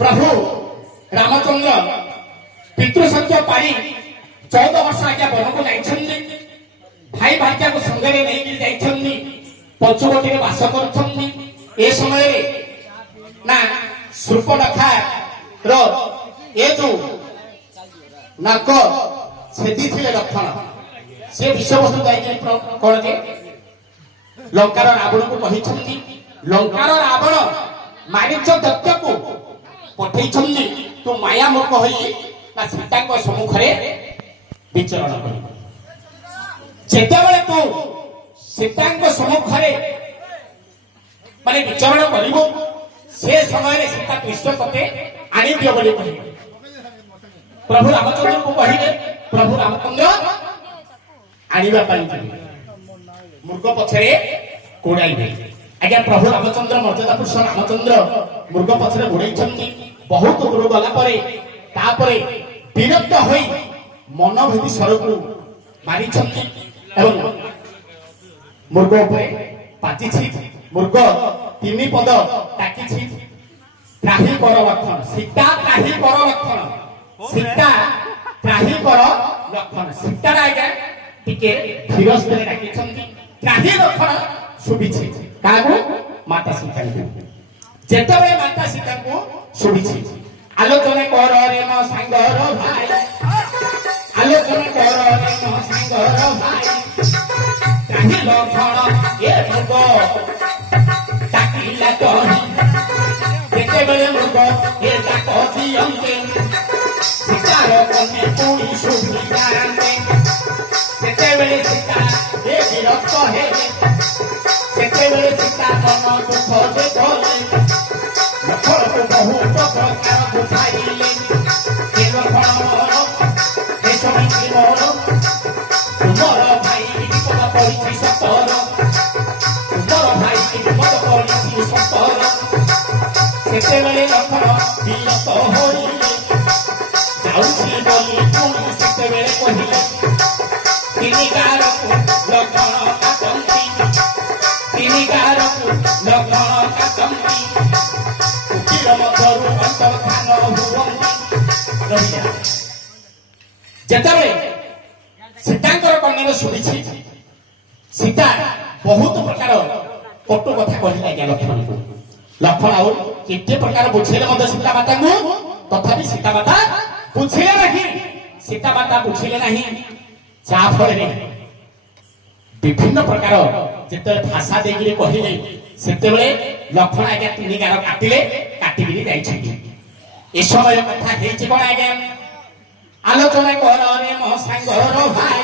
प्रभु रामचंद्र पितृसत्य पाई 14 वर्ष आज्ञा वन को जाइछन्नी भाई भाग्या को संगरे नहीं जाइछन्नी पछुवटी बास करछन्नी ए समय ना सूर्पनखा रो ए जो नाक छेदी थिले लक्षण से विषय वस्तु जाई कोन जे लंकार रावण को कहिछन्नी लंकार रावण मारीच दत्त को पठेइछन्नी तू माया मोह होई ना सीता को सम्मुख रे विचरण कर जेतेबेले तू सीता को सम्मुख रे माने विचरण करिवो से समय रे सीता कृष्ण तते ଆଣିଦିଅ ବୋଲି କହିଲେ। ପ୍ରଭୁ ରାମଚନ୍ଦ୍ରଙ୍କୁ କହିଲେ ପ୍ରଭୁ ରାମଚନ୍ଦ୍ର ଆଣିବା ପାଇଁ ଯିବେ। ମୃଗ ପଛରେ ଗୋଡ଼ାଇବେ। ଆଜ୍ଞା ପ୍ରଭୁ ରାମଚନ୍ଦ୍ର ମର୍ଯ୍ୟାଦା ପୁରୁଷ ରାମଚନ୍ଦ୍ର ମୃଗ ପଛରେ ଗୋଡ଼େଇଛନ୍ତି। ବହୁତ ଦୂର ଗଲା ପରେ ତାପରେ ବିରକ୍ତ ହୋଇ ମନଭେଦୀ ସ୍ୱରକୁ ମାରିଛନ୍ତି ଏବଂ ମୃଗ ଉପରେ ପାଚିଛି। ମୃଗ ତିନି ପଦ ଡାକିଛି, ତ୍ରାହି କର ଲକ୍ଷଣ ସୀତା, ତ୍ରାହି କର ଲକ୍ଷଣ ସୀତା, ତ୍ରାହି କର ଲକ୍ଷଣ। ସୀତାର ଆଜ୍ଞା ଟିକେ ଧୀର ସ୍ଥିରରେ ଡାକିଛନ୍ତି। ତ୍ରାହି ଲକ୍ଷଣ ଶୁଭିଛି କାହାକୁ? ମାତା ସୀତାଙ୍କୁ। ଯେତେବେଳେ ମାତା ସୀତାଙ୍କୁ ଶୁଭିଛି, ଆଲୋଚନା କର ରେ ମୋ ସାଙ୍ଗର ଭାଇ, ଆଲୋଚନା କର ରେ ମୋ ସାଙ୍ଗର ଭାଇ, ତ୍ରାହି ଲକ୍ଷଣ ଏ ମୃଗ ଡାକିଲା କହି। ଯେତେବେଳେ ମୃଗ ଏ ଡାକ ଦିଅନ୍ତେ, ସୀତାର କନ୍ୟା ପୁଣି ଶୁଭି ଯାଆନ୍ତେ। ସେତେବେଳେ ସୀତା ଏ ବିରକ୍ତ ହେଲେ, ସେତେବେଳେ ସୀତା ମନ ଦୁଃଖ ଯେ କଲେ। ଲକ୍ଷଣକୁ ବହୁତ ପ୍ରକାର ବୁଝାଇଲେ, ଏ ଲକ୍ଷଣ ମୋର, ଏ ସମିତି ମୋର, ତୁମର ଭାଇ ବିପଦ ପଡ଼ିଛି ସତର, ତୁମର ଭାଇ ବିପଦ ପଡ଼ିଛି ସତର। ସେତେବେଳେ ଲକ୍ଷଣ ବିରକ୍ତ ହୋଇଲେ, ଯାଉଛି ବୋଲି ପୁଣି ସେତେବେଳେ କହିଲେ, ତିନି ଗାରକୁ ଲକ୍ଷଣ କାଟନ୍ତି, ତିନି ଗାରକୁ ଲକ୍ଷଣ କାଟନ୍ତି, କୁଟୀର ମଧ୍ୟରୁ ଅନ୍ତର୍ଧାନ ହୁଅନ୍ତି। ଯେତେବେଳେ ସୀତାଙ୍କର କର୍ଣ୍ଣର ଶୁଣିଛି, ସୀତା ବହୁତ ପ୍ରକାର କଟୁ କଥା କହିଲେ ଆଜ୍ଞା ଲକ୍ଷ୍ମଣଙ୍କୁ। ଲକ୍ଷ୍ମଣ ଆଉ କେତେ ପ୍ରକାର ବୁଝେଇଲେ ମଧ୍ୟ ସୀତା ମାତାଙ୍କୁ, ତଥାପି ସୀତା ମାତା ବୁଝିଲେ ନାହିଁ। ସୀତା ମାତା ବୁଝିଲେ ନାହିଁ, ଯାହା ଫଳରେ ବିଭିନ୍ନ ପ୍ରକାର ଯେତେବେଳେ ଭାଷା ଦେଇକିରି କହିଲେ, ସେତେବେଳେ ଲକ୍ଷ୍ମଣ ଆଜ୍ଞା ତିନି ଗାର କାଟିଲେ, କାଟିକିରି ଯାଇଛନ୍ତି। ଏ ସମୟ କଥା ହେଇଛି କଣ ଆଜ୍ଞା? ଆଲୋଚନା କର ରେ ମୋ ସାଙ୍ଗର ଭାଇ,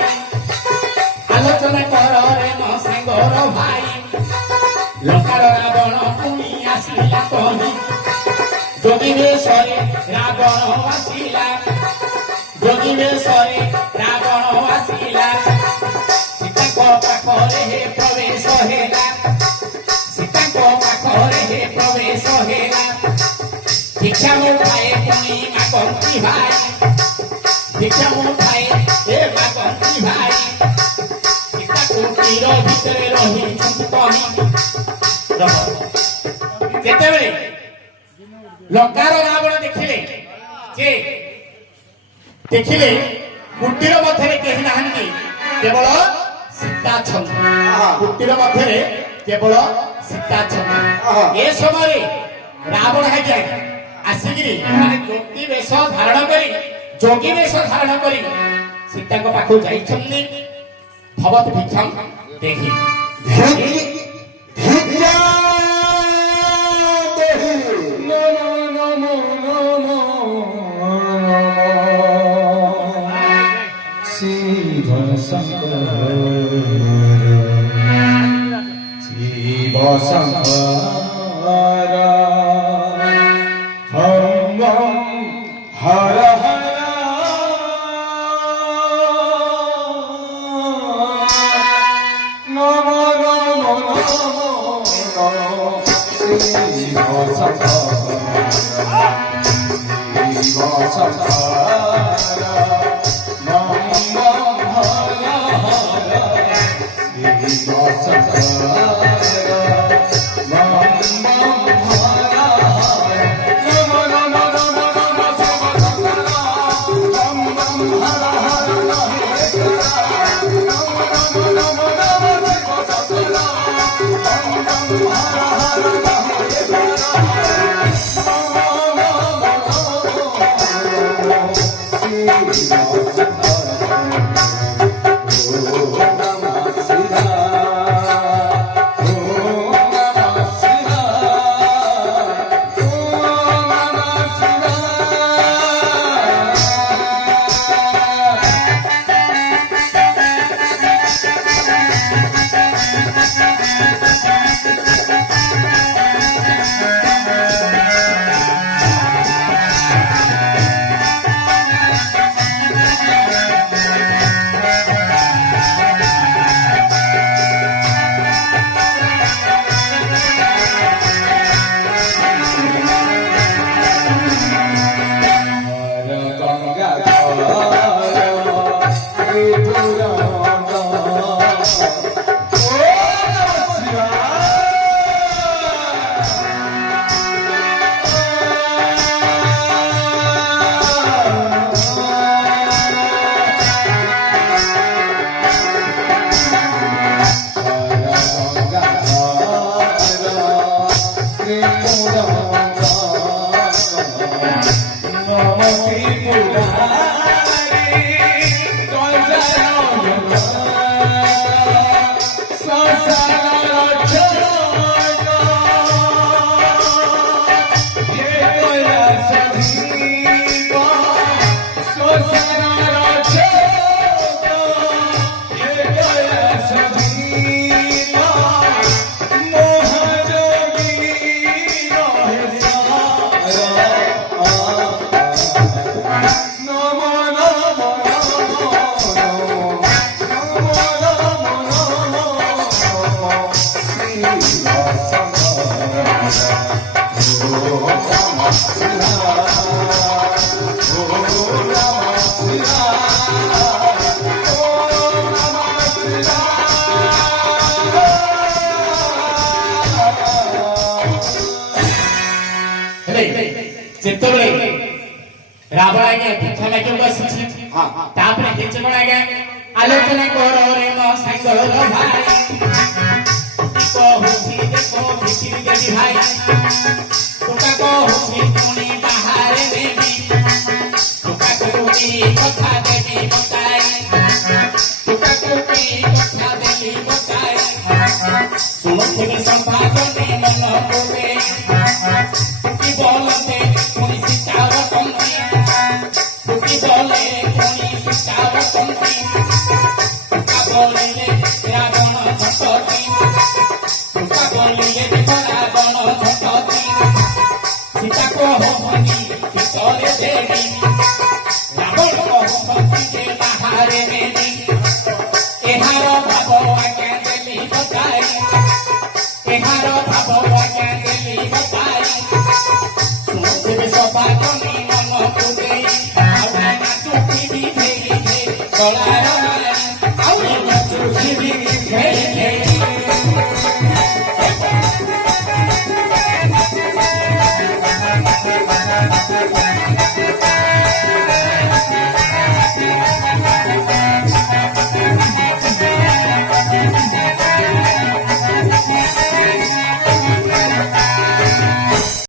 ଆଲୋଚନା କର ରେ ମୋ ସାଙ୍ଗର ଭାଇ, ଲଙ୍କାର ରାବଣ ପୁଣି ଆସିଲା କହି। ଯୋଗୀ ବେଶରେ ରାବଣ ଆସିଲା, ଯୋଗୀ ବେଶରେ ରାବଣ ଆସିଲା, ସୀତାଙ୍କ ପାଖରେ ହେ ପ୍ରବେଶ ହେଲା, ସୀତାଙ୍କ ପାଖରେ ହେ ପ୍ରବେଶ ହେଲା। ଭିକ୍ଷା ମୁଠାଏ ପୁଣି ମାଗନ୍ତି ଭାଇ, ଭିକ୍ଷା ମୁଠାଏ ଏ ମାଗନ୍ତି ଭାଇ, ସୀତା କୁଟୀର ଭିତରେ ରହିଛନ୍ତି କହି। ଯେତେବେଳେ ଲଙ୍କାର ରାବଣ ଦେଖିଲେ ଯେ ଦେଖିଲେ କୁଟୀର ମଧ୍ୟରେ କେହି ନାହାନ୍ତି, କେବଳ ସୀତା ଅଛନ୍ତି। କୁଟୀର ମଧ୍ୟରେ କେବଳ ସୀତା ଅଛନ୍ତି। ଏ ସମୟରେ ରାବଣ ଆଜ୍ଞା ଆସିକିରି ମାନେ ଯୋଗୀ ବେଶ ଧାରଣ କରି, ଯୋଗୀ ବେଶ ଧାରଣ କରି ସୀତାଙ୍କ ପାଖକୁ ଯାଇଛନ୍ତି। ଭବତ ଭିକ୍ଷମ ଦେଖି शिव शंकर, शिव शंकर, हम हर हर नमो नमो नमो नमो। शिव शंकर, शिव शंकर, মতি পুরারি জয় জয় সংসার জয় হে কৈলাস জীব সংসার জয় হে কৈলাস জীব মোহযোগী রহে সারা নম নম ଯେତେବେଳେ ରାବଣ ଆଜ୍ଞା ପିଠା ଲାଗିବାକୁ ଆସିଛି ତାପରେ କିଛି କଣ ଆଜ୍ଞା ଆଲୋଚନା କର ରେ ମୋ ସାଙ୍ଗର ଭାଇ କହୁଛି ଦେଖ ଭିତିରି ଦେବି ଭାଇ ଟୋକା କହୁଛି ପୁଣି ବାହାରେ ଦେବି ଟୋକା କହୁଛି କଥା ଦେବି ବତାଇ ଟୋକା କହୁଛି କଥା ଦେବି ବତାଇ ଶୁଣୁଥିବେ ସମ୍ଭାଷଣେ ମନ କୋରେ ଟୁକି ବଲତେ ପୁଣି ଶିଖାବ ତନ୍ତି ଟୁକି ବଲେ ପୁଣି ଶିଖାବ ତନ୍ତି ଟୁକା ବଳିଲେ ରାବଣ ଝଟତି ଟୁକା ବଳିଲେ ରାବଣ ଝଟତି ସୀତା କହୁଛନ୍ତି ଭିତରେ ଦେବି ରାବଣ କହୁଛନ୍ତି ଯେ ବାହାରେ ଦେବି ଏହାର ଭାବ ଆଜ୍ଞା ଦେଲି ବତାଇ ଏହାର ଭାବ ଆଜ୍ଞା ଦେଲି ବତାଇ ଶୁଣୁଥିବେ ସଭା ଜମି ମନକୁ ଦେଇ ଆଉ ନାଚୁଥିବି ଧେଇ ଧେଇ କଳାର ଆଉ ନାଚୁଥିବି ଧେଇ ଧେଇ